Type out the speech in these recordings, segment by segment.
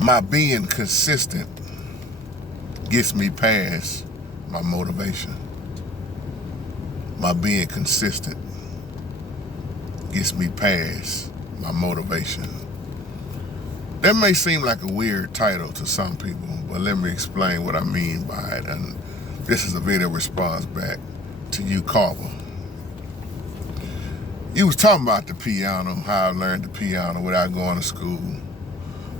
My being consistent gets me past my motivation. My being consistent gets me past my motivation. That may seem like a weird title to some people, but let me explain what I mean by it. And this is a video response back to you, Carver. You was talking about the piano, how I learned the piano without going to school.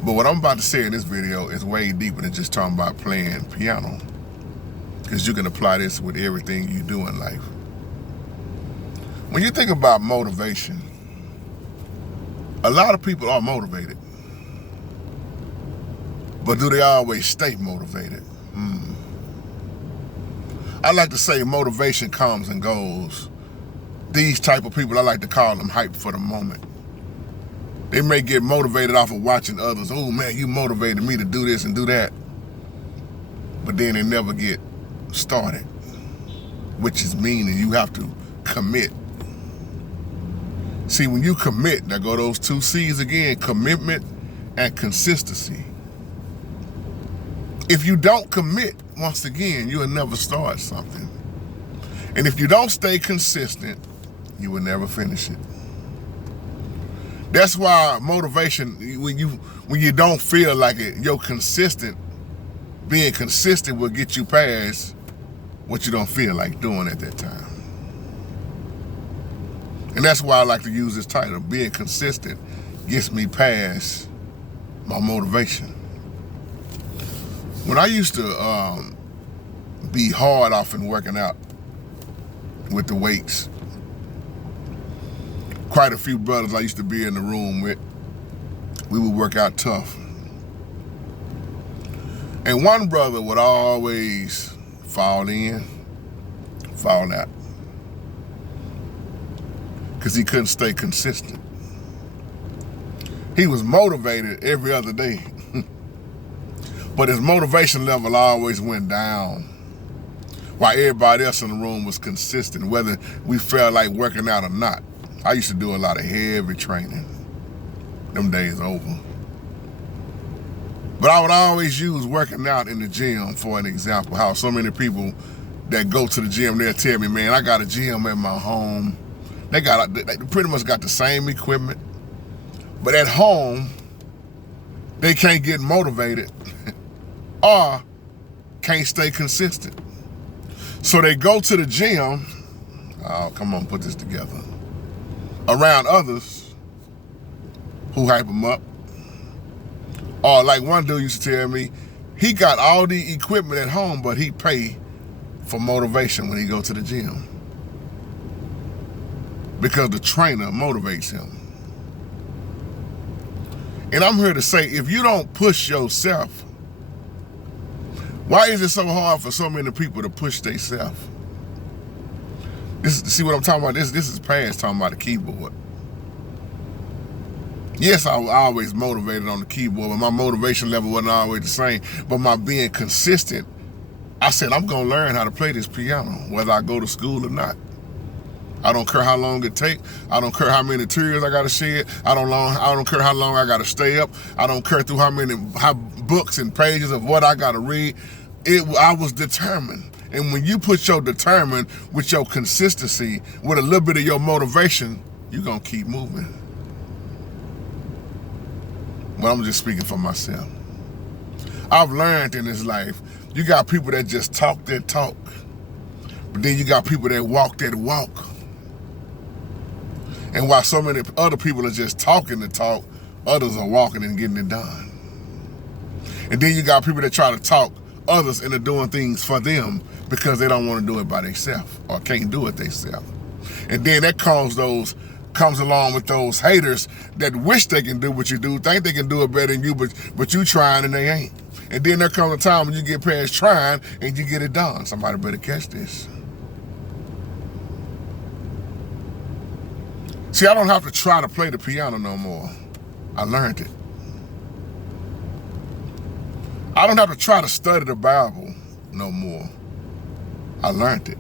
But what I'm about to say in this video is way deeper than just talking about playing piano, because you can apply this with everything you do in life. When you think about motivation, a lot of people are motivated. But do they always stay motivated? I like to say motivation comes and goes. These type of people, I like to call them hype for the moment. They may get motivated off of watching others. Oh man, you motivated me to do this and do that. But then they never get started, which is meaning you have to commit. See, when you commit, there go those two C's again, commitment and consistency. If you don't commit, once again, you will never start something. And if you don't stay consistent, you will never finish it. That's why motivation, when you don't feel like it, being consistent will get you past what you don't feel like doing at that time. And that's why I like to use this title, being consistent gets me past my motivation. When I used to be hard off and working out with the weights, quite a few brothers I used to be in the room with, we would work out tough. And one brother would always fall in, fall out, because he couldn't stay consistent. He was motivated every other day, but his motivation level always went down, while everybody else in the room was consistent, whether we felt like working out or not. I used to do a lot of heavy training. Them days over. But I would always use working out in the gym for an example, how so many people that go to the gym, they'll tell me, man, I got a gym at my home. They pretty much got the same equipment, but at home, they can't get motivated or can't stay consistent. So they go to the gym, oh, come on, put this together, around others who hype them up. Or like one dude used to tell me, he got all the equipment at home, but he pay for motivation when he go to the gym, because the trainer motivates him. And I'm here to say, if you don't push yourself, why is it so hard for so many people to push themselves? See what I'm talking about? This is past talking about the keyboard. Yes, I was always motivated on the keyboard, but my motivation level wasn't always the same. But my being consistent, I said, I'm gonna learn how to play this piano, whether I go to school or not. I don't care how long it takes. I don't care how many tears I gotta shed. I don't care how long I gotta stay up. I don't care through how books and pages of what I gotta read. I was determined. And when you put your determined with your consistency, with a little bit of your motivation, you're gonna keep moving. But I'm just speaking for myself. I've learned in this life, you got people that just talk that talk, but then you got people that walk that walk. And while so many other people are just talking the talk, others are walking and getting it done. And then you got people that try to talk others into doing things for them because they don't want to do it by themselves or can't do it themselves. And then that comes along with those haters that wish they can do what you do, think they can do it better than you, but you trying and they ain't. And then there comes a time when you get past trying and you get it done. Somebody better catch this. See, I don't have to try to play the piano no more. I learned it. I don't have to try to study the Bible no more. I learned it.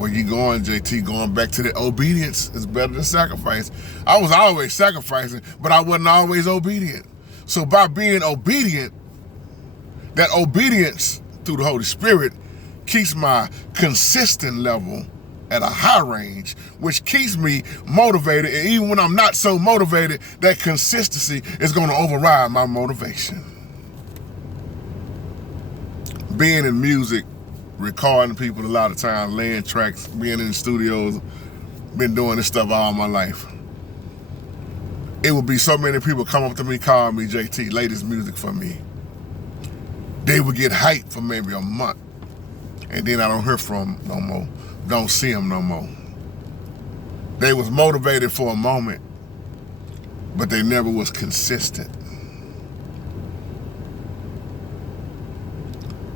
Where you going, JT? Going back to the obedience is better than sacrifice. I was always sacrificing, but I wasn't always obedient. So by being obedient, that obedience through the Holy Spirit keeps my consistent level at a high range, which keeps me motivated. And even when I'm not so motivated, that consistency is going to override my motivation. Being in music, recording people a lot of times, laying tracks, being in the studios, been doing this stuff all my life. It would be so many people come up to me, call me, JT, latest music for me. They would get hyped for maybe a month, and then I don't hear from them no more, don't see them no more. They was motivated for a moment, but they never was consistent.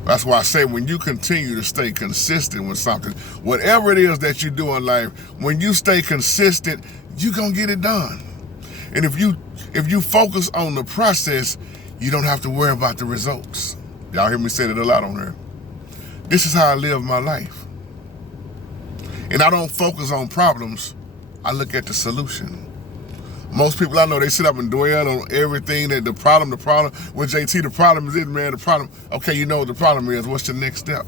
That's why I say when you continue to stay consistent with something, whatever it is that you do in life, when you stay consistent, you're going to get it done. And if you focus on the process, you don't have to worry about the results. Y'all hear me say that a lot on here. This is how I live my life. And I don't focus on problems. I look at the solution. Most people I know, they sit up and dwell on everything, that the problem. Well, JT, the problem is it, man, the problem. Okay, you know what the problem is. What's the next step?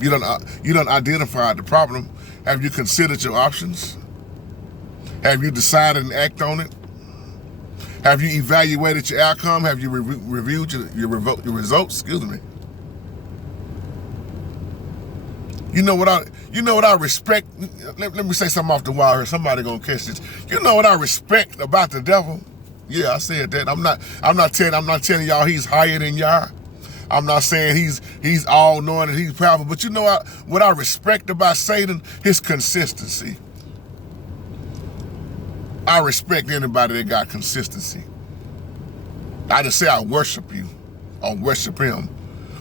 You done identified the problem. Have you considered your options? Have you decided and act on it? Have you evaluated your outcome? Have you reviewed your results? Excuse me. You know what I respect? Let me say something off the wire here. Somebody gonna catch this. You know what I respect about the devil? Yeah, I said that. I'm not telling y'all he's higher than y'all. I'm not saying he's all knowing and he's powerful. But you know what I respect about Satan? His consistency. I respect anybody that got consistency. I just say I worship you or worship him.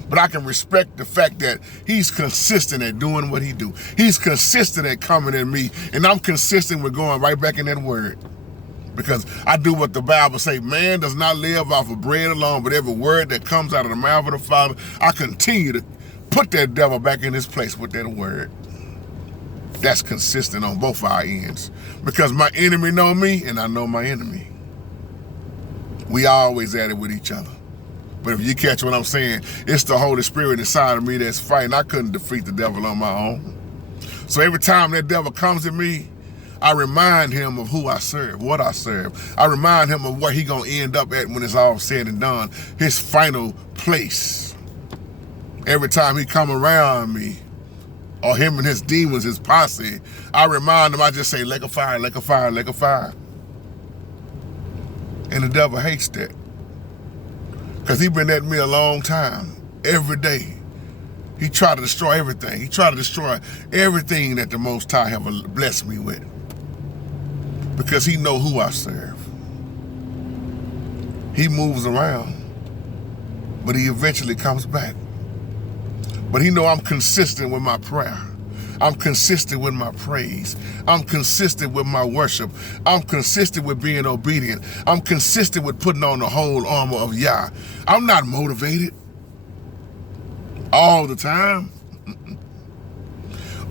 But I can respect the fact that he's consistent at doing what he do. He's consistent at coming at me, and I'm consistent with going right back in that word. Because I do what the Bible say, man does not live off of bread alone, but every word that comes out of the mouth of the Father. I continue to put that devil back in his place with that word. That's consistent on both our ends. Because my enemy know me, and I know my enemy. We always at it with each other. But if you catch what I'm saying, it's the Holy Spirit inside of me that's fighting. I couldn't defeat the devil on my own. So every time that devil comes at me, I remind him of who I serve, what I serve. I remind him of where he gonna end up at when it's all said and done, his final place. Every time he come around me, or him and his demons, his posse, I remind him, I just say, lake of fire, lake of fire, lake of fire. And the devil hates that. Because he been at me a long time, every day. He tried to destroy everything. He tried to destroy everything that the Most High have blessed me with. Because he know who I serve. He moves around, but he eventually comes back. But he know I'm consistent with my prayer. I'm consistent with my praise. I'm consistent with my worship. I'm consistent with being obedient. I'm consistent with putting on the whole armor of Yah. I'm not motivated all the time.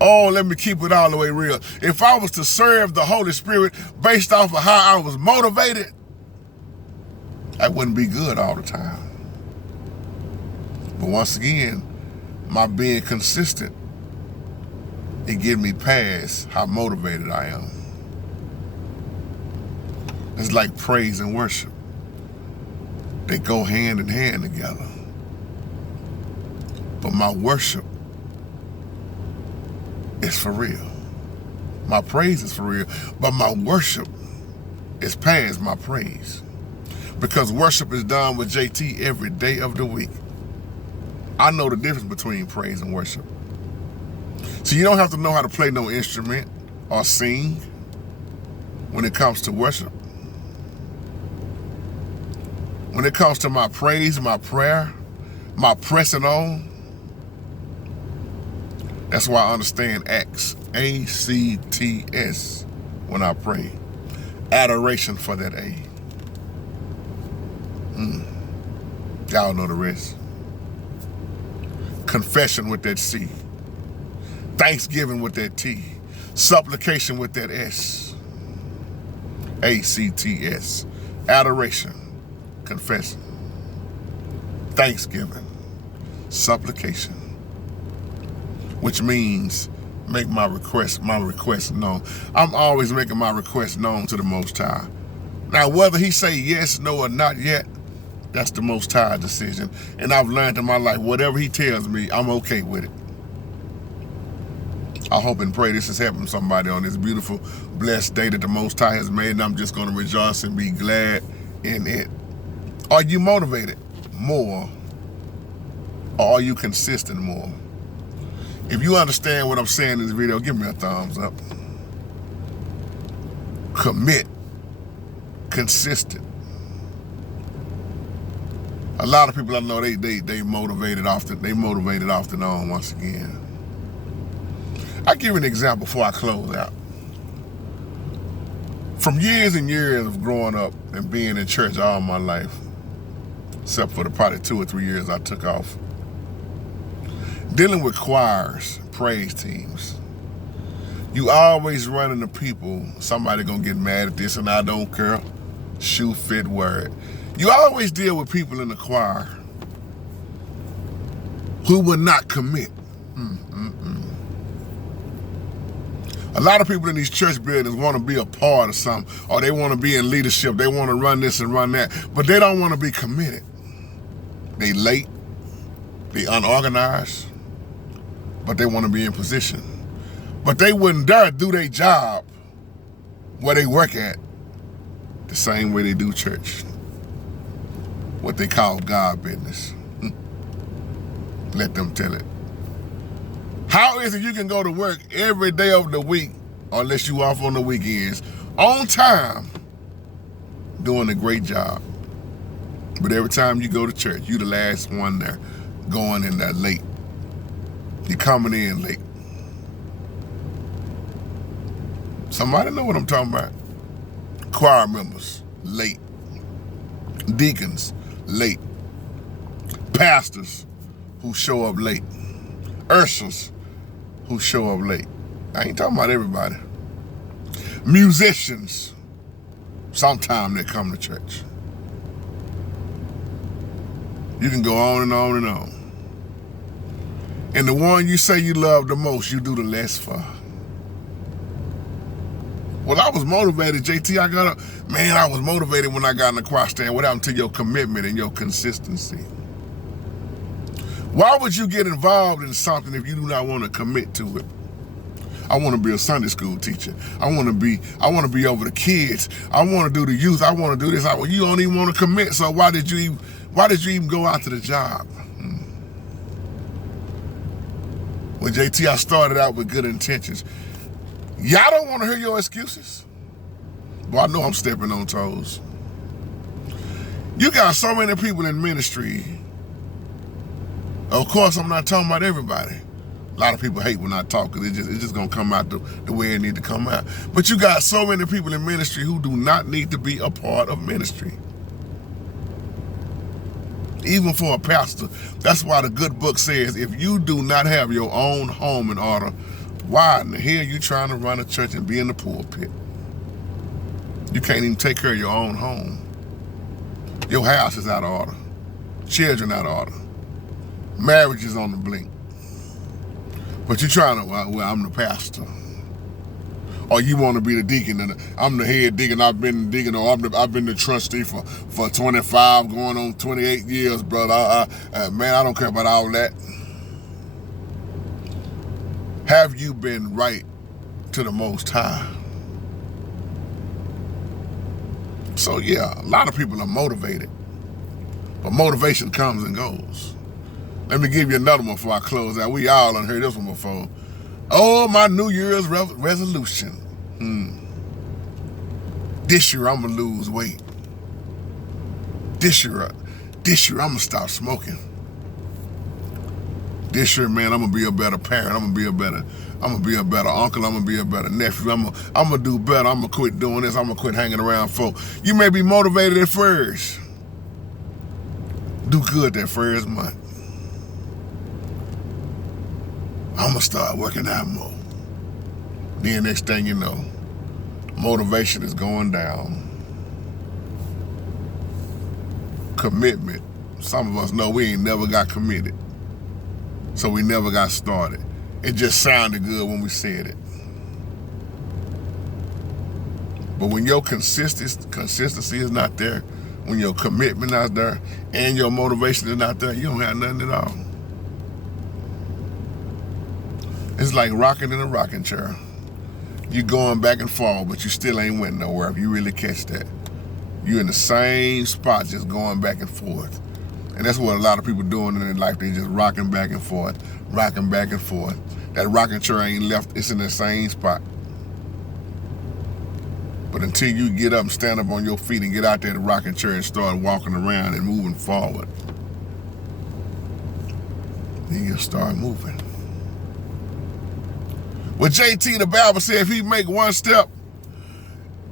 Oh, let me keep it all the way real. If I was to serve the Holy Spirit based off of how I was motivated, I wouldn't be good all the time. But once again, my being consistent, it gives me past how motivated I am. It's like praise and worship. They go hand in hand together. But my worship is for real. My praise is for real. But my worship is past my praise. Because worship is done with JT every day of the week. I know the difference between praise and worship. So you don't have to know how to play no instrument or sing when it comes to worship. When it comes to my praise, my prayer, my pressing on, that's why I understand ACTS, A-C-T-S, when I pray. Adoration for that A. Y'all know the rest. Confession with that C. Thanksgiving with that T. Supplication with that S. ACTS. Adoration. Confession. Thanksgiving. Supplication. Which means make my request known. I'm always making my request known to the Most High. Now, whether he say yes, no, or not yet, that's the Most High decision. And I've learned in my life, whatever he tells me, I'm okay with it. I hope and pray this is helping somebody on this beautiful, blessed day that the Most High has made, and I'm just going to rejoice and be glad in it. Are you motivated more, or are you consistent more? If you understand what I'm saying in this video, give me a thumbs up. Commit. Consistent. A lot of people I know, they motivated often. They motivated off and on once again. I'll give you an example before I close out. From years and years of growing up and being in church all my life, except for the probably 2 or 3 years I took off, dealing with choirs, praise teams, you always run into people, somebody gonna get mad at this and I don't care, shoe fit, word. You always deal with people in the choir who will not commit. A lot of people in these church buildings want to be a part of something, or they want to be in leadership, they want to run this and run that, but they don't want to be committed. They late, they unorganized, but they want to be in position. But they wouldn't dare do their job where they work at the same way they do church. What they call God business. Let them tell it. How is it you can go to work every day of the week, unless you off on the weekends, on time, doing a great job, but every time you go to church, you the last one there, going in there late. You're coming in late. Somebody know what I'm talking about. Choir members, late. Deacons, late. Pastors who show up late. Ushers who show up late. I ain't talking about everybody. Musicians, sometime they come to church. You can go on and on and on. And the one you say you love the most, you do the less for. Well, I was motivated, JT. I was motivated when I got in the choir stand. What happened to your commitment and your consistency? Why would you get involved in something if you do not want to commit to it? I want to be a Sunday school teacher. I want to be over the kids. I want to do the youth. I want to do this. You don't even want to commit. So why did you even go out to the job? Well, JT, I started out with good intentions. Y'all don't want to hear your excuses. Well, I know I'm stepping on toes. You got so many people in ministry. Of course, I'm not talking about everybody. A lot of people hate when I talk because it's just going to come out the way it need to come out. But you got so many people in ministry who do not need to be a part of ministry. Even for a pastor. That's why the good book says, if you do not have your own home in order, why in the hell are you trying to run a church and be in the pulpit? You can't even take care of your own home. Your house is out of order. Children out of order. Marriage is on the blink. But you're trying to, well, I'm the pastor. Or you want to be the deacon, and I'm the head deacon, I've been the deacon, or I've been the trustee for 25, going on 28 years, brother. Man, I don't care about all that. Have you been right to the Most High? So yeah, a lot of people are motivated, but motivation comes and goes. Let me give you another one before I close out. We all done heard this one before. Oh, my New Year's resolution. This year I'm gonna lose weight. This year I'm gonna stop smoking. This year, man, I'm gonna be a better parent. I'm gonna be a better uncle. I'm gonna be a better nephew. I'm gonna do better. I'm gonna quit doing this. I'm gonna quit hanging around folk. You may be motivated at first. Do good that first month. I'm gonna start working out more. Then next thing you know, motivation is going down. Commitment. Some of us know we ain't never got committed. So we never got started. It just sounded good when we said it. But when your consistency is not there, when your commitment not there, and your motivation is not there, you don't have nothing at all. It's like rocking in a rocking chair. You going back and forth, but you still ain't went nowhere if you really catch that. You in the same spot, just going back and forth. And that's what a lot of people doing in their life. They just rocking back and forth, rocking back and forth. That rocking chair ain't left, it's in the same spot. But until you get up and stand up on your feet and get out there to the rocking chair and start walking around and moving forward, then you'll start moving. Well, JT, the Bible said if he make one step,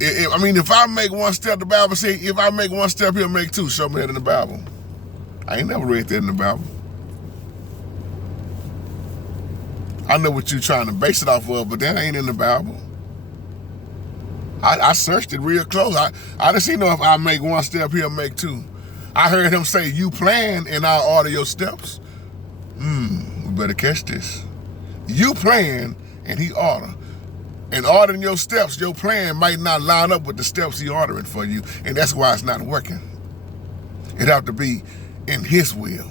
if I make one step, the Bible said if I make one step, he'll make two. Show me that in the Bible. I ain't never read that in the Bible. I know what you're trying to base it off of, but that ain't in the Bible. I searched it real close. I just know if I make one step, he'll make two. I heard him say, you plan and I'll order your steps. We better catch this. You plan and he order. And ordering your steps, your plan might not line up with the steps he ordering for you, and that's why it's not working. It have to be in his will,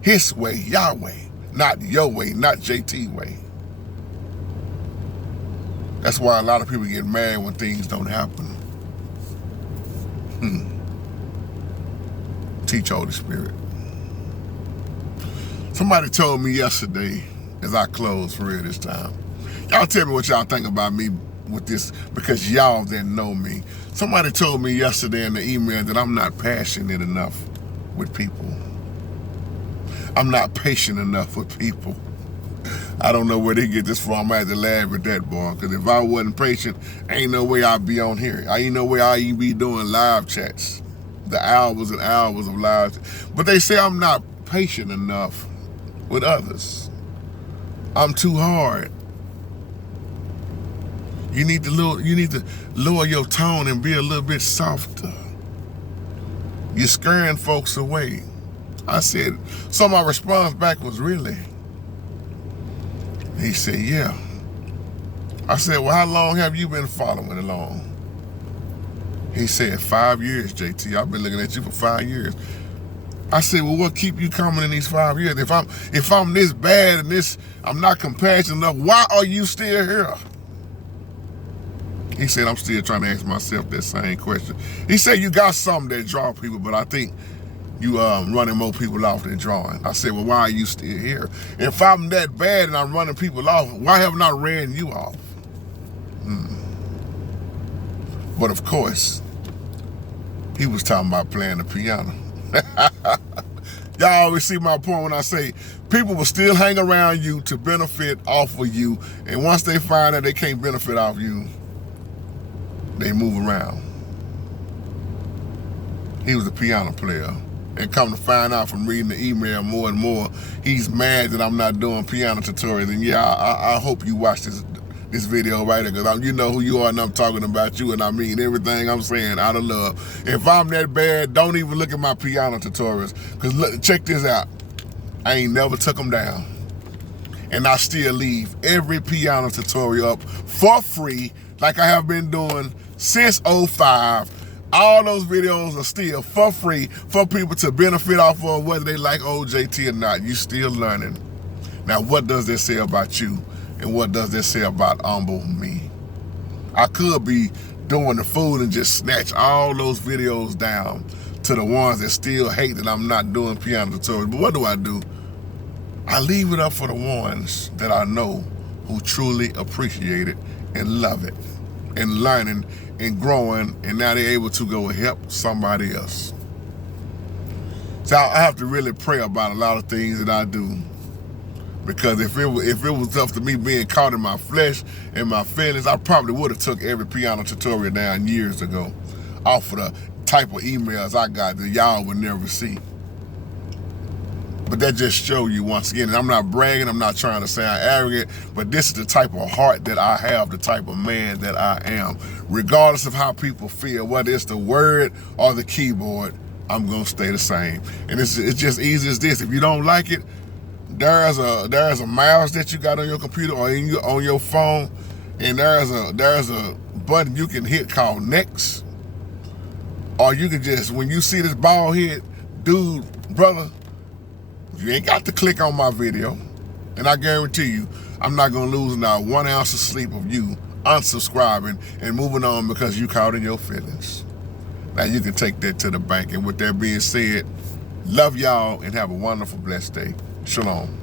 his way, Yahweh, not your way, not JT way. That's why a lot of people get mad when things don't happen. Teach Holy Spirit. Somebody told me yesterday, as I close for real this time, y'all tell me what y'all think about me with this, because y'all didn't know me. Somebody told me yesterday in the email that I'm not passionate enough with people. I'm not patient enough with people. I don't know where they get this from. I had to laugh at that, boy, because if I wasn't patient, ain't no way I'd be on here. Ain't no way I'd even be doing live chats, the hours and hours of live. But they say I'm not patient enough with others. I'm too hard. You need to lower your tone and be a little bit softer. You're scaring folks away. I said, so my response back was, really? He said, yeah. I said, well, how long have you been following along? He said, 5 years, JT. I've been looking at you for 5 years. I said, well, what keep you coming in these 5 years? If I'm this bad and this, I'm not compassionate enough, why are you still here? He said, I'm still trying to ask myself that same question. He said, you got something that draw people, but I think you running more people off than drawing. I said, well, why are you still here? If I'm that bad and I'm running people off, why haven't I ran you off? But of course, he was talking about playing the piano. Y'all always see my point when I say people will still hang around you to benefit off of you, and once they find that they can't benefit off you, they move around. He was a piano player. And come to find out from reading the email more and more, he's mad that I'm not doing piano tutorials. And yeah, I hope you watch this video right there, because you know who you are and I'm talking about you, and I mean everything I'm saying out of love. If I'm that bad, don't even look at my piano tutorials, because look, check this out. I ain't never took them down. And I still leave every piano tutorial up for free, like I have been doing since 05. All those videos are still for free for people to benefit off of, whether they like old JT or not. You still learning. Now, what does this say about you? And what does this say about humble me? I could be doing the food and just snatch all those videos down to the ones that still hate that I'm not doing piano tutorials. But what do? I leave it up for the ones that I know who truly appreciate it and love it and learning and growing, and now they're able to go help somebody else. So I have to really pray about a lot of things that I do, because if it was up to me being caught in my flesh and my feelings, I probably would have took every piano tutorial down years ago off of the type of emails I got that y'all would never see. But that just show you once again, and I'm not bragging, I'm not trying to sound arrogant, but this is the type of heart that I have, the type of man that I am. Regardless of how people feel, whether it's the word or the keyboard, I'm gonna stay the same. And it's just easy as this. If you don't like it, there's a mouse that you got on your computer or on your phone, and there's a button you can hit called next. Or you can just, when you see this bald head, dude, brother, you ain't got to click on my video. And I guarantee you, I'm not gonna lose not 1 ounce of sleep of you unsubscribing and moving on because you caught in your feelings. Now you can take that to the bank. And with that being said, love y'all and have a wonderful, blessed day. Shalom.